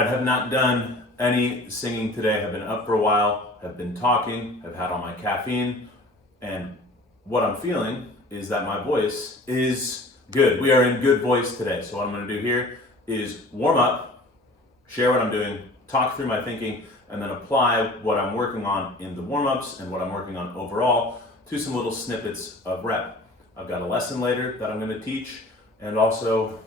I have not done any singing today. I've been up for a while, have been talking, have had all my caffeine, and what I'm feeling is that my voice is good. We are in good voice today. So what I'm going to do here is warm up, share what I'm doing, talk through my thinking, and then apply what I'm working on in the warm-ups and what I'm working on overall to some little snippets of rep. I've got a lesson later that I'm going to teach, and also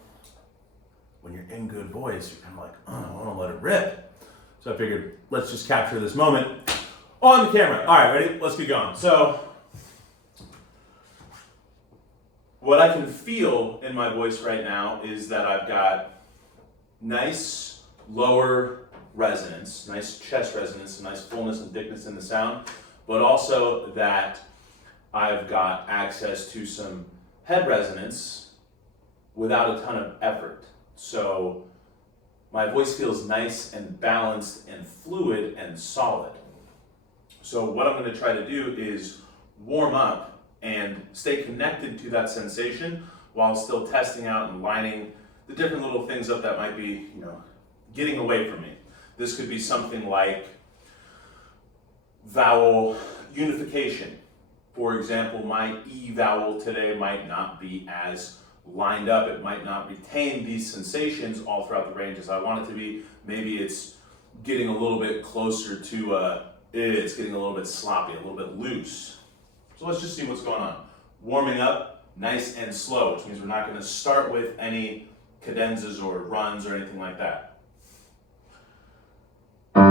when you're in good voice, you're kind of like, oh, I want to let it rip. So I figured, let's just capture this moment on the camera. All right, ready? Let's get going. So what I can feel in my voice right now is that I've got nice lower resonance, nice chest resonance, nice fullness and thickness in the sound, but also that I've got access to some head resonance without a ton of effort. So my voice feels nice and balanced and fluid and solid. So what I'm going to try to do is warm up and stay connected to that sensation while still testing out and lining the different little things up that might be, getting away from me. This could be something like vowel unification. For example, my E vowel today might not be as lined up. It might not retain these sensations all throughout the range as I want it to be. Maybe it's getting a little bit closer to it's getting a little bit sloppy, a little bit loose. So let's just see what's going on. Warming up, nice and slow, which means we're not going to start with any cadenzas or runs or anything like that. Even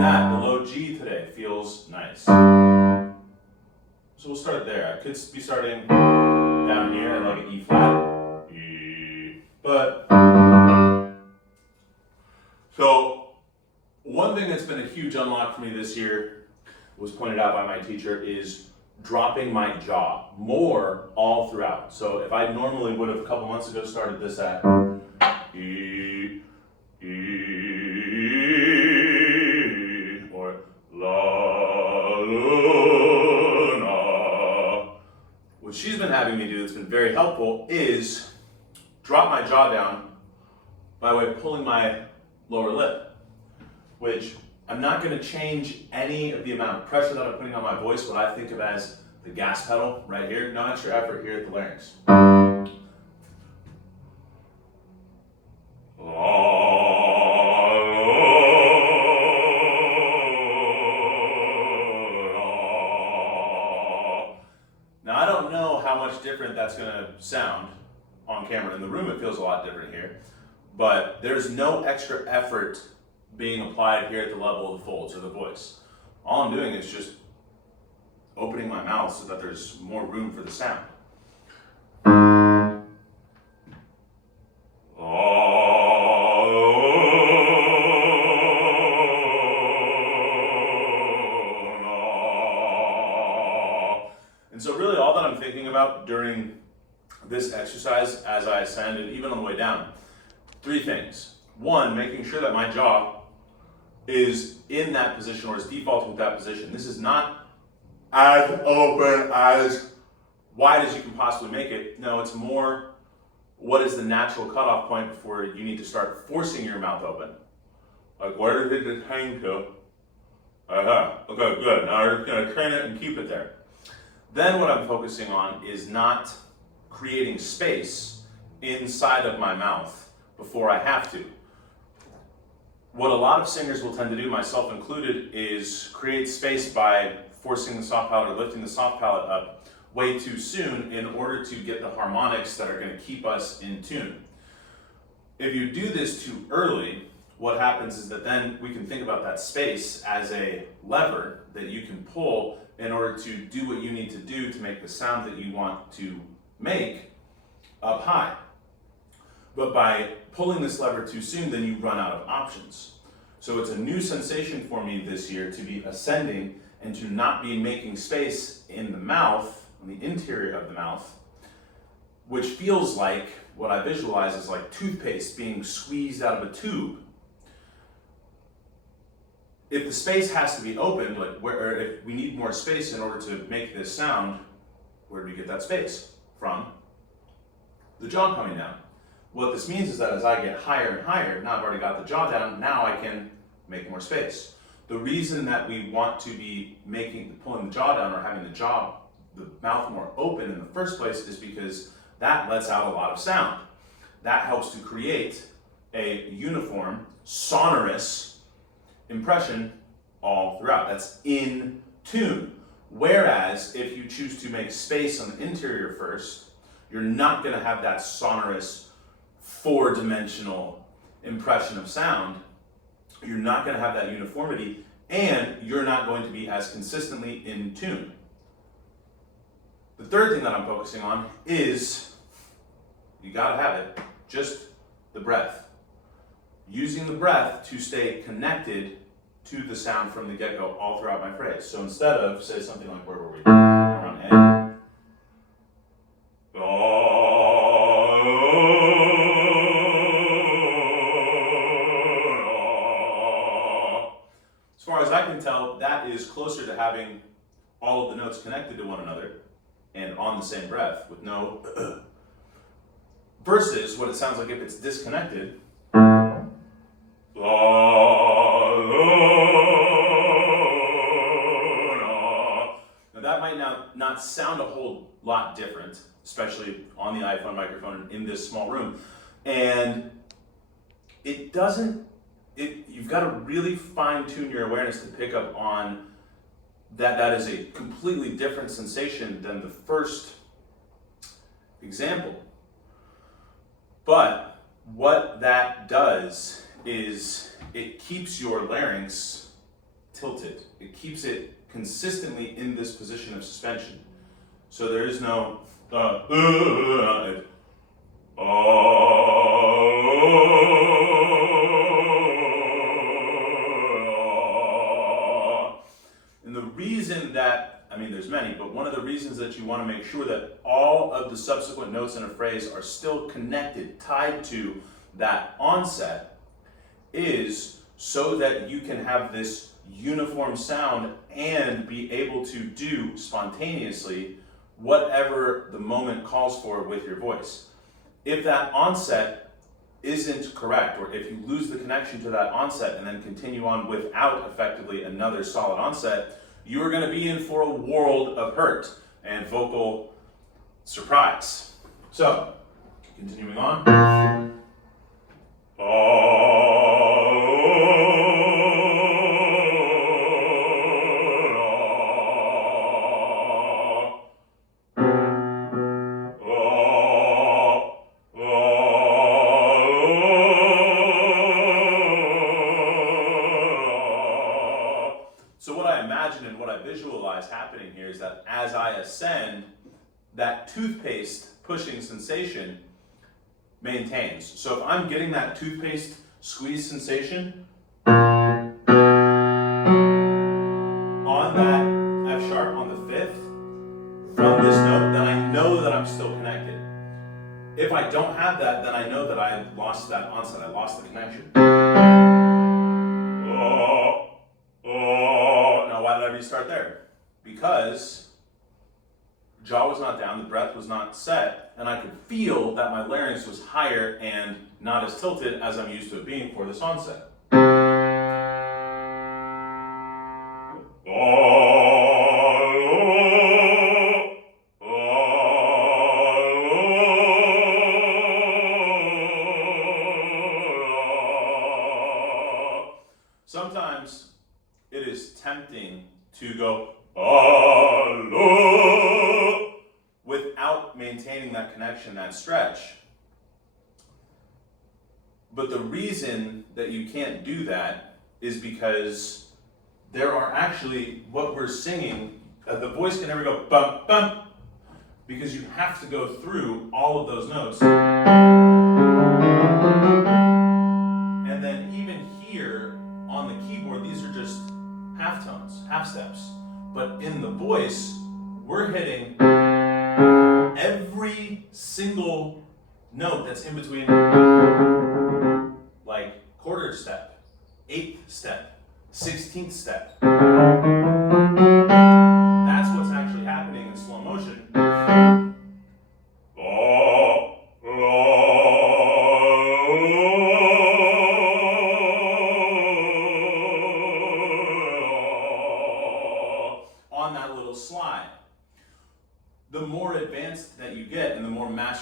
that, the low G today feels nice. So we'll start there. I could be starting down here at like an E flat. But, so one thing that's been a huge unlock for me this year was pointed out by my teacher is dropping my jaw more all throughout. So if I normally would have a couple months ago started this at E, or la, la. What she's been having me do that's been very helpful is drop my jaw down by way of pulling my lower lip, which I'm not going to change any of the amount of pressure that I'm putting on my voice, what I think of as the gas pedal right here. No extra effort here at the larynx. Now I don't know how much different that's going to sound on camera. In the room it feels a lot different here, but there's no extra effort being applied here at the level of the folds or the voice. All I'm doing is just opening my mouth so that there's more room for the sound. And so really all that I'm thinking about during this exercise as I ascend and even on the way down, three things. One, making sure that my jaw is in that position or is defaulting to that position. This is not as open, as wide as you can possibly make it. No, it's more what is the natural cutoff point before you need to start forcing your mouth open. Like, where did it hang to? Okay, good. Now we're just gonna train it and keep it there. Then what I'm focusing on is not creating space inside of my mouth before I have to. What a lot of singers will tend to do, myself included, is create space by forcing the soft palate or lifting the soft palate up way too soon in order to get the harmonics that are going to keep us in tune. If you do this too early, what happens is that then we can think about that space as a lever that you can pull in order to do what you need to do to make the sound that you want to make up high. But by pulling this lever too soon, then you run out of options. So it's a new sensation for me this year to be ascending and to not be making space in the mouth, on the interior of the mouth, which feels like, what I visualize is like toothpaste being squeezed out of a tube. If the space has to be opened, or if we need more space in order to make this sound, where do we get that space? From the jaw coming down. What this means is that as I get higher and higher, now I've already got the jaw down, now I can make more space. The reason that we want to be pulling the jaw down or having the mouth more open in the first place is because that lets out a lot of sound. That helps to create a uniform, sonorous impression all throughout. That's in tune. Whereas if you choose to make space on the interior first, you're not going to have that sonorous, four-dimensional impression of sound. You're not going to have that uniformity, and you're not going to be as consistently in tune. The third thing that I'm focusing on is, you got to have it, just the breath. Using the breath to stay connected to the sound from the get-go all throughout my phrase. So instead of, say something like, where were we? We're on A. As far as I can tell, that is closer to having all of the notes connected to one another and on the same breath with no versus what it sounds like if it's disconnected. That might not sound a whole lot different, especially on the iPhone microphone in this small room. And it doesn't, you've got to really fine tune your awareness to pick up on that is a completely different sensation than the first example. But what that does is it keeps your larynx tilted. It keeps it consistently in this position of suspension. So there is no and the reason that, there's many, but one of the reasons that you want to make sure that all of the subsequent notes in a phrase are still connected, tied to that onset, is so that you can have this uniform sound and be able to do spontaneously whatever the moment calls for with your voice. If that onset isn't correct, or if you lose the connection to that onset and then continue on without effectively another solid onset, you're going to be in for a world of hurt and vocal surprise. So, continuing on. So what I imagine and what I visualize happening here is that as I ascend, that toothpaste pushing sensation maintains. So if I'm getting that toothpaste squeeze sensation on that F sharp on the fifth from this note, then I know that I'm still connected. If I don't have that, then I know that I lost that onset, I lost the connection. Now why did I restart there? Because jaw was not down, the breath was not set, and I could feel that my larynx was higher and not as tilted as I'm used to it being for this onset. Sometimes it is tempting to go without maintaining that connection, that stretch. But the reason that you can't do that is because there are actually, what we're singing, the voice can never go bum bum, because you have to go through all of those notes. And then even here on the keyboard, these are just half tones, half steps. But in the voice, we're hitting every single note that's in between, like quarter step, 8th step, 16th step. That's what's actually happening in slow motion.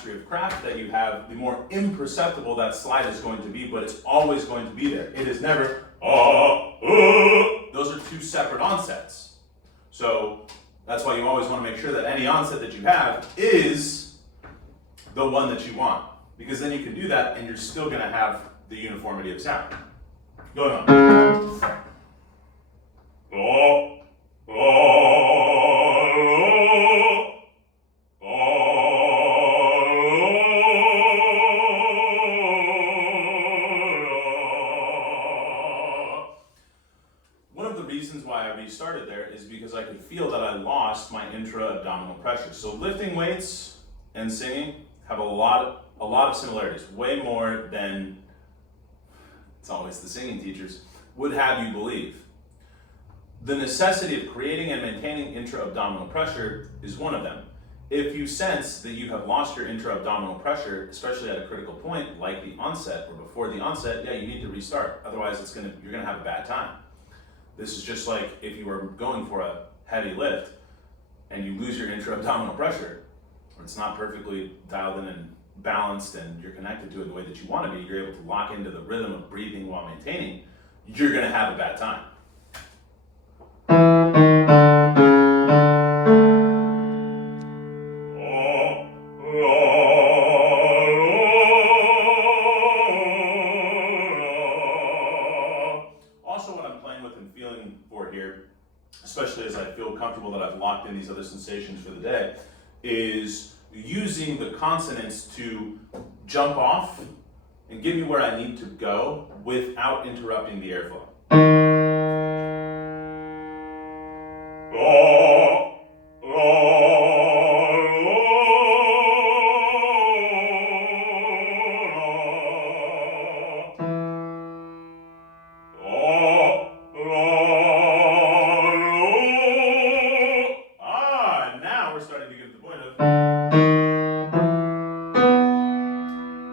mastery of craft that you have, the more imperceptible that slide is going to be, but it's always going to be there. It is never, those are two separate onsets. So that's why you always want to make sure that any onset that you have is the one that you want, because then you can do that and you're still going to have the uniformity of sound. Going on. One of the reasons why I restarted there is because I could feel that I lost my intra-abdominal pressure. So lifting weights and singing have a lot of similarities, way more than, it's always the singing teachers, would have you believe. The necessity of creating and maintaining intra-abdominal pressure is one of them. If you sense that you have lost your intra-abdominal pressure, especially at a critical point like the onset or before the onset, yeah, you need to restart. Otherwise, you're gonna have a bad time. This is just like if you were going for a heavy lift and you lose your intra-abdominal pressure, or it's not perfectly dialed in and balanced and you're connected to it the way that you want to be, you're able to lock into the rhythm of breathing while maintaining, you're going to have a bad time. Also, what I'm playing with and feeling for here, especially as I feel comfortable that I've locked in these other sensations for the day, is using the consonants to jump off and get me where I need to go without interrupting the airflow. Now we're starting to get to the point of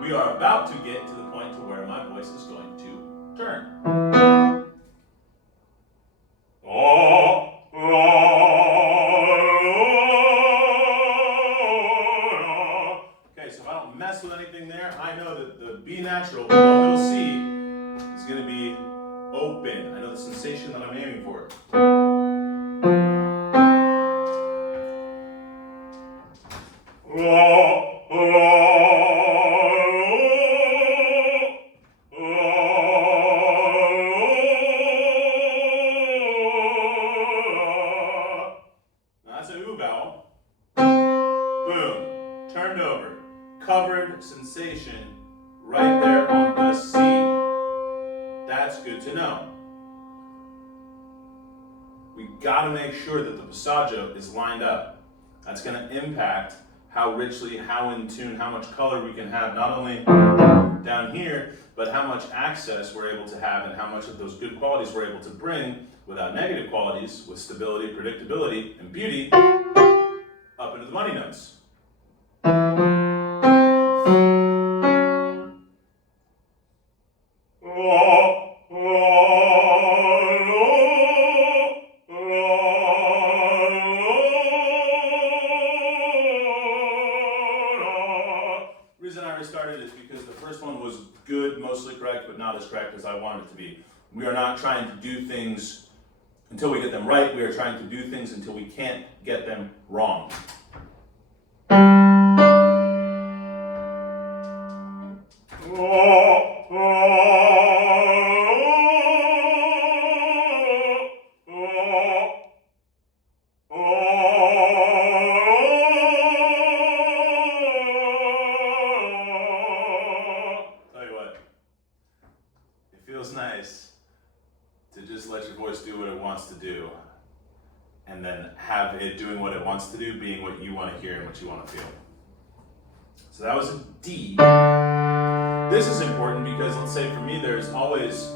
we are about to get to the point to where my voice is going to turn. Okay, so if I don't mess with anything there, I know that the B natural, the low middle C, is going to be open. I know the sensation that I'm aiming for. That's a oo vowel. Boom. Turned over. Covered sensation right there on the C. That's good to know. We gotta make sure that the passaggio is lined up. That's gonna impact how richly, how in tune, how much color we can have, not only down here, but how much access we're able to have and how much of those good qualities we're able to bring without negative qualities, with stability, predictability, and beauty, up into the money notes. The reason I restarted is because the first one was good, mostly correct, but not as correct as I wanted it to be. We are not trying to do things until we get them right. We are trying to do things until we can't get them wrong. Feels nice to just let your voice do what it wants to do and then have it doing what it wants to do being what you want to hear and what you want to feel. So that was a D. This is important because, let's say for me, there's always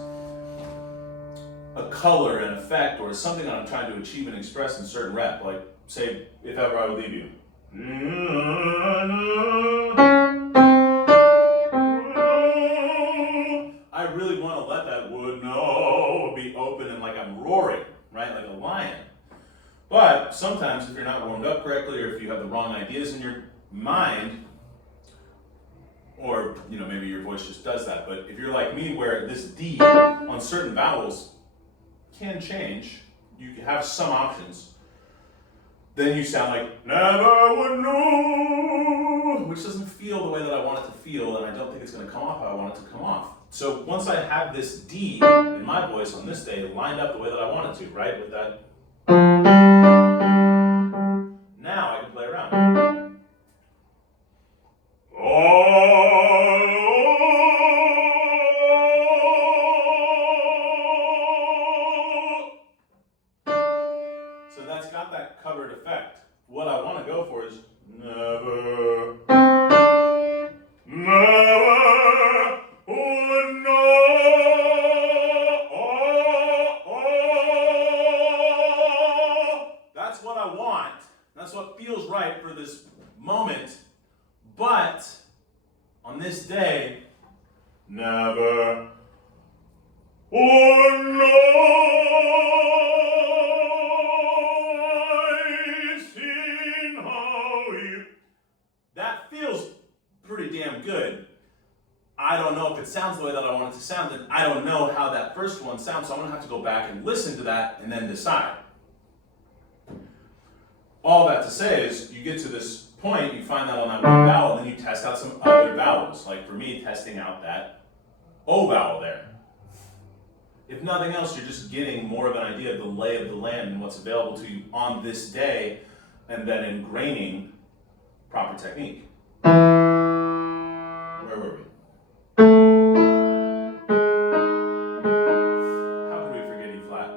a color, an effect, or something that I'm trying to achieve and express in certain rep. Like, say, if ever I would leave you. I really want to let that would no be open and like I'm roaring, right? Like a lion. But sometimes if you're not warmed up correctly or if you have the wrong ideas in your mind, Or, maybe your voice just does that. But if you're like me, where this D on certain vowels can change, you can have some options, then you sound like never would know, which doesn't feel the way that I want it to feel, and I don't think it's going to come off how I want it to come off. So once I have this D in my voice on this day lined up the way that I want it to, right, with that, now I can play around. So that's got that covered effect. What I want to go for is never, never would know. That's what I want. That's what feels right for this moment. But on this day, never would know. That feels pretty damn good. I don't know if it sounds the way that I want it to sound, and I don't know how that first one sounds, so I'm gonna have to go back and listen to that and then decide. All that to say is, you get to this point, you find that on that one vowel, then you test out some other vowels. Like for me, testing out that O vowel there. If nothing else, you're just getting more of an idea of the lay of the land and what's available to you on this day, and then ingraining proper technique. Where were we? How could we forget E flat?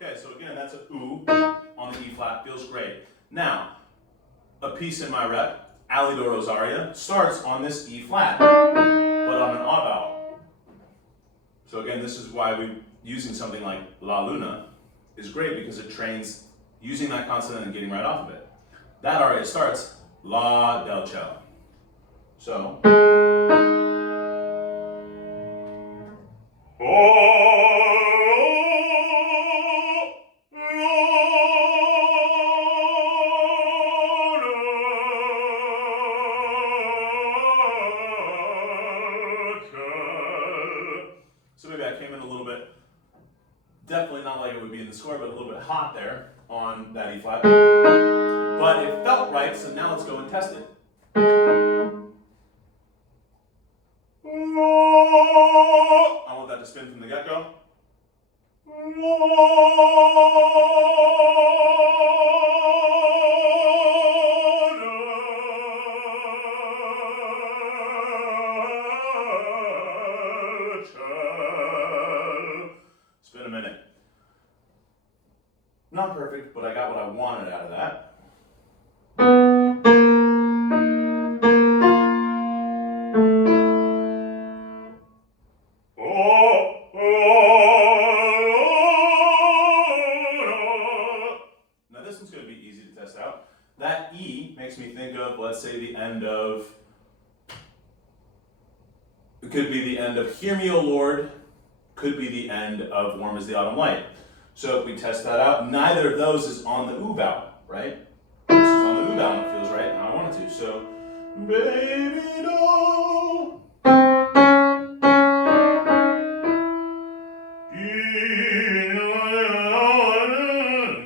Okay, so again, that's a oo on the E flat, feels great. Now, a piece in my rep, Alido Rosaria, starts on this E flat, but on an A vowel. So again, this is why using something like La Luna is great, because it trains using that consonant and getting right off of it. That aria starts La del Cielo. So. So maybe I came in a little bit, definitely not like it would be in the score, but a little bit hot there on that E flat. But it felt right, so now let's go and test it. I want that to spin from the get-go. Spin a minute. Not perfect, but I got what I wanted out of that. Now this one's going to be easy to test out. That E makes me think of, let's say, the end of, it could be the end of Hear Me, O Lord, could be the end of Warm as the Autumn Light. So if we test that out, neither of those is on the oo vowel, right? This is on the oo vowel and it feels right, and I want it to. So, baby, no.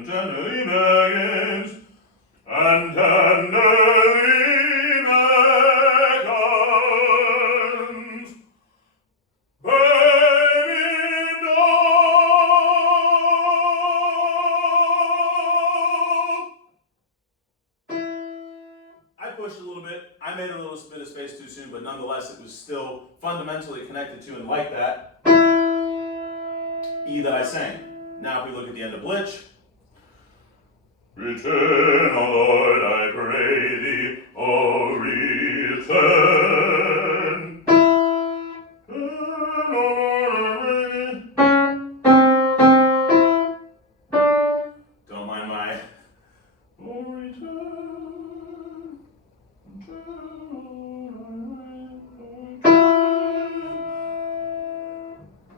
Tenderly begins, and tenderly beckons. Baby, I pushed a little bit. I made a little bit of space too soon, but nonetheless, it was still fundamentally connected to and like that E that I sang. Now, if we look at the end of Blitch, return, O Lord, I pray thee, O return. Don't mind my return.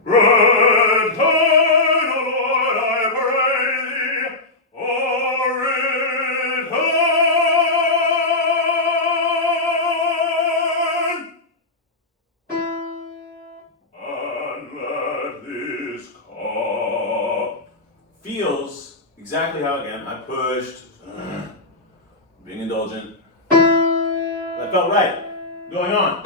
Return, O Lord, I pray thee. being indulgent. That felt right. Going on.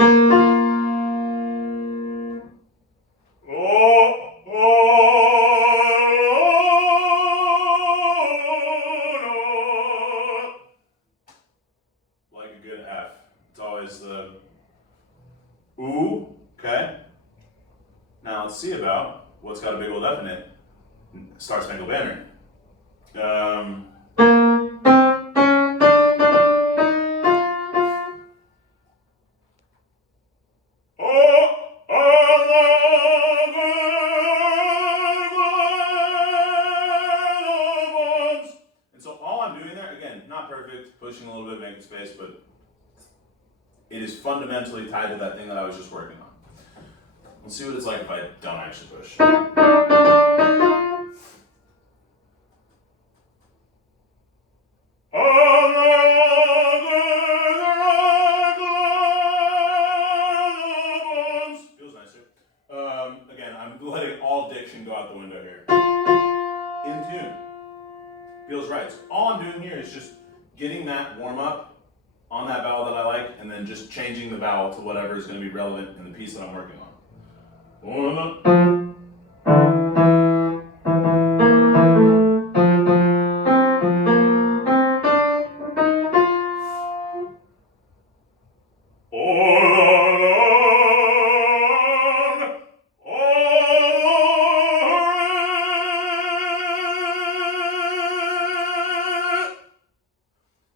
Like a good F. It's always the ooh, okay? Now let's see about what's got a big old F in it. Star Spangled Banner. And so all I'm doing there, again, not perfect, pushing a little bit, making space, but it is fundamentally tied to that thing that I was just working on. Let's see what it's like if I don't actually push. Feels nicer. Again, I'm letting all diction go out the window here. In tune. Feels right. So all I'm doing here is just getting that warm up on that vowel that I like, and then just changing the vowel to whatever is going to be relevant in the piece that I'm working on.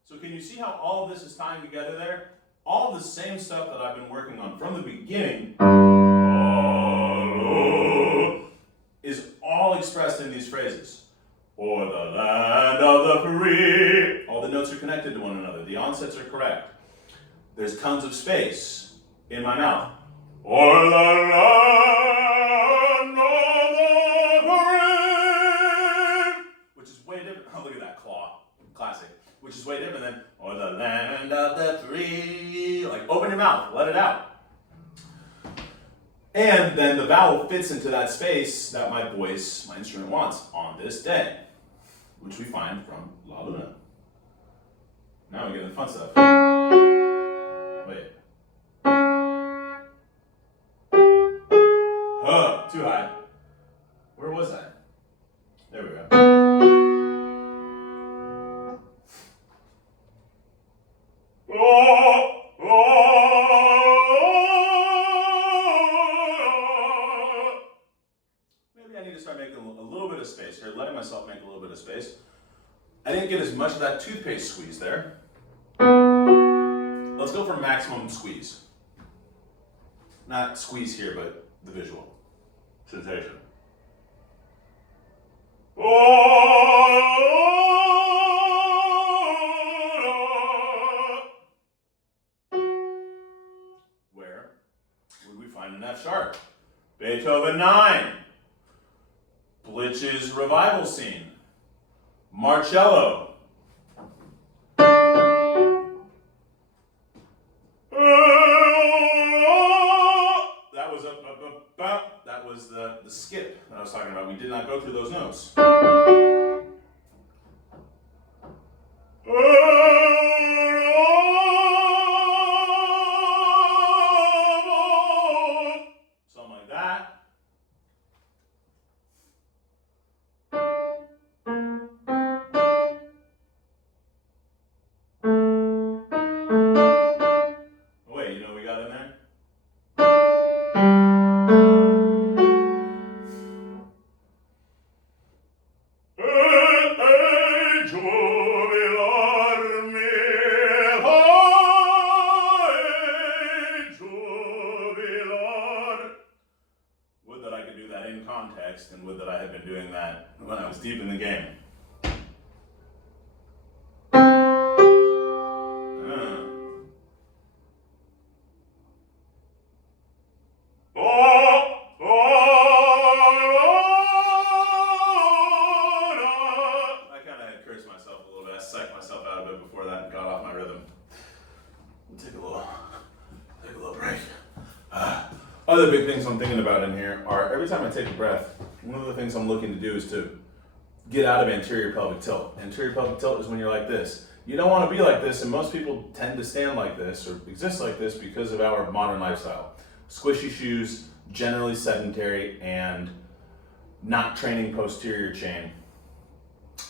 So can you see how all of this is tying together there? All the same stuff that I've been working on from the beginning is all expressed in these phrases. Or the land of the free. All the notes are connected to one another. The onsets are correct. There's tons of space in my mouth. Or the land of the free. Which is way different. Oh, look at that claw. Classic. Which is way different than, or the land of the free. Like, open your mouth, let it out. And then the vowel fits into that space that my voice, my instrument wants on this day, which we find from La Luna. Now we get into the fun stuff. Wait. Too high. Where was I? There we go. Maybe I need to start making a little bit of space here, letting myself make a little bit of space. I didn't get as much of that toothpaste squeeze there. Let's go for maximum squeeze. Not squeeze here, but the visual sensation. Where would we find an F sharp? Beethoven 9. Blitz's revival scene. Marcello. That was the skip that I was talking about. We did not go through those notes. Something like that. Oh wait, you know what we got in there? Would that I could do that in context, and would that I had been doing that when I was deep in the game. Psyched myself out a bit before that and got off my rhythm. We'll take a little break. Other big things I'm thinking about in here are every time I take a breath, one of the things I'm looking to do is to get out of anterior pelvic tilt. Anterior pelvic tilt is when you're like this. You don't want to be like this, and most people tend to stand like this or exist like this because of our modern lifestyle. Squishy shoes, generally sedentary, and not training posterior chain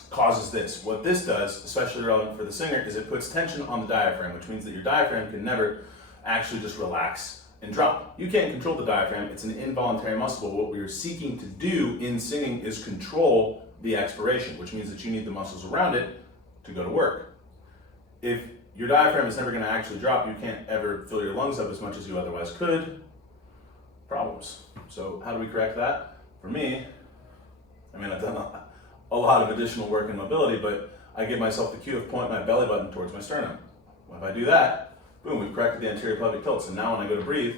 causes this. What this does, especially relevant for the singer, is it puts tension on the diaphragm, which means that your diaphragm can never actually just relax and drop. You can't control the diaphragm, it's an involuntary muscle, but what we are seeking to do in singing is control the expiration, which means that you need the muscles around it to go to work. If your diaphragm is never going to actually drop, you can't ever fill your lungs up as much as you otherwise could. Problems. So how do we correct that? For me, I've done a lot of additional work in mobility, but I give myself the cue of pointing my belly button towards my sternum. When if I do that, boom, we've corrected the anterior pelvic tilt. So now when I go to breathe,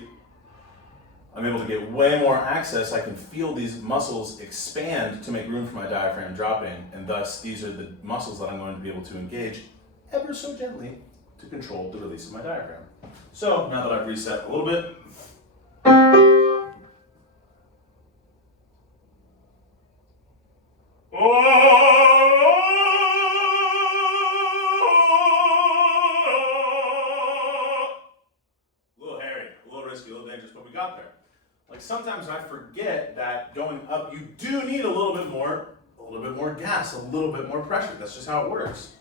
I'm able to get way more access. I can feel these muscles expand to make room for my diaphragm dropping, and thus these are the muscles that I'm going to be able to engage ever so gently to control the release of my diaphragm. So now that I've reset a little bit, but we got there. Like sometimes I forget that going up, you do need a little bit more gas, a little bit more pressure. That's just how it works.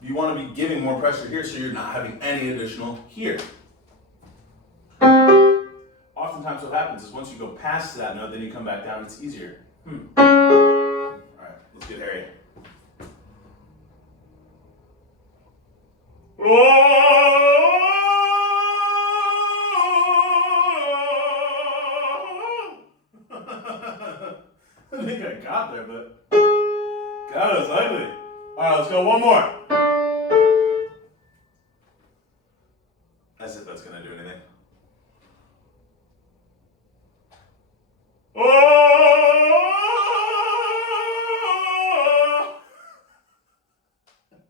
You want to be giving more pressure here so you're not having any additional here. Oftentimes what happens is once you go past that note, then you come back down, it's easier. All right, let's get hairy. I think I got there, but God, it was ugly. All right, let's go one more. As if that's gonna do anything.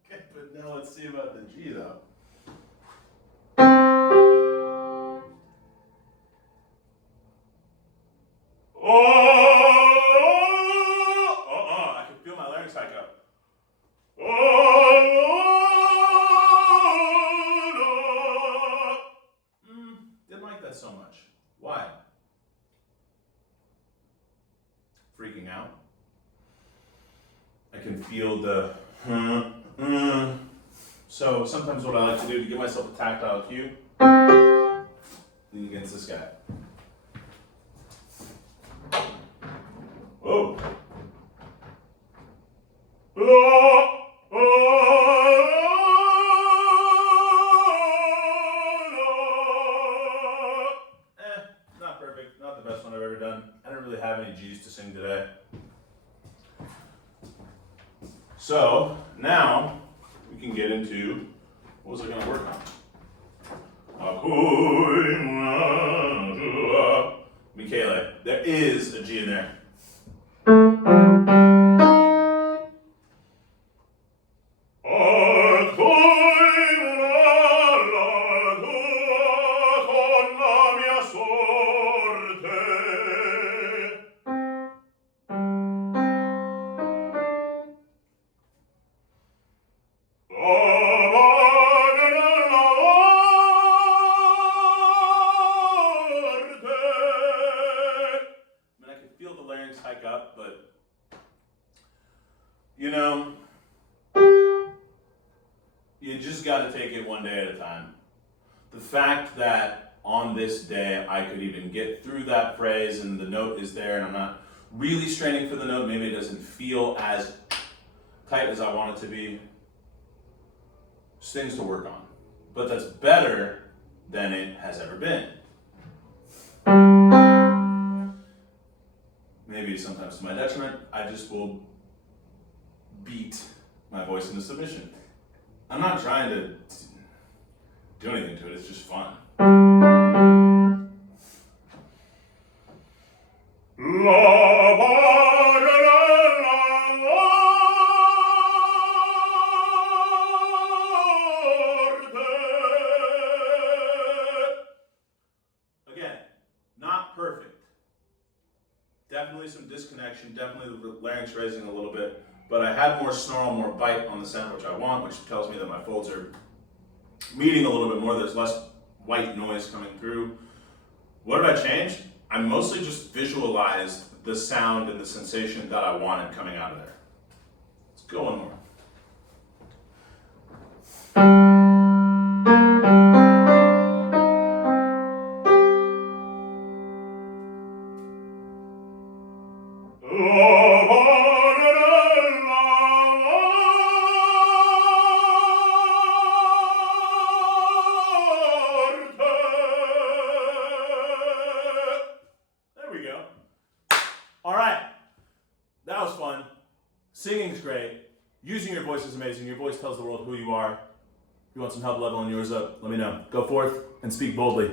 Okay, but now let's see about the G though. I can feel my larynx hike up. Didn't like that so much. Why? Freaking out. I can feel the So sometimes what I like to do to give myself a tactile cue, lean against this guy. Whoa. Not perfect, not the best one I've ever done. I don't really have any G's to sing today. So now we can get into, what was I going to work on? Michele, there is a G in there. Hike up, but you just got to take it one day at a time. The fact that on this day I could even get through that phrase and the note is there and I'm not really straining for the note, maybe it doesn't feel as tight as I want it to be, just things to work on. But that's better than it has ever been. Maybe sometimes to my detriment, I just will beat my voice into submission. I'm not trying to do anything to it, it's just fun. Again, not perfect. Definitely some disconnection, definitely the larynx raising a little bit, but I had more snarl, more bite on the sound, which I want, which tells me that my folds are meeting a little bit more. There's less white noise coming through. What did I change? I mostly just visualized the sound and the sensation that I wanted coming out of there. Let's go one more. There we go. All right, that was fun. Singing's great. Using your voice is amazing. Your voice tells the world who you are. If you want some help leveling yours up, let me know. Go forth and speak boldly.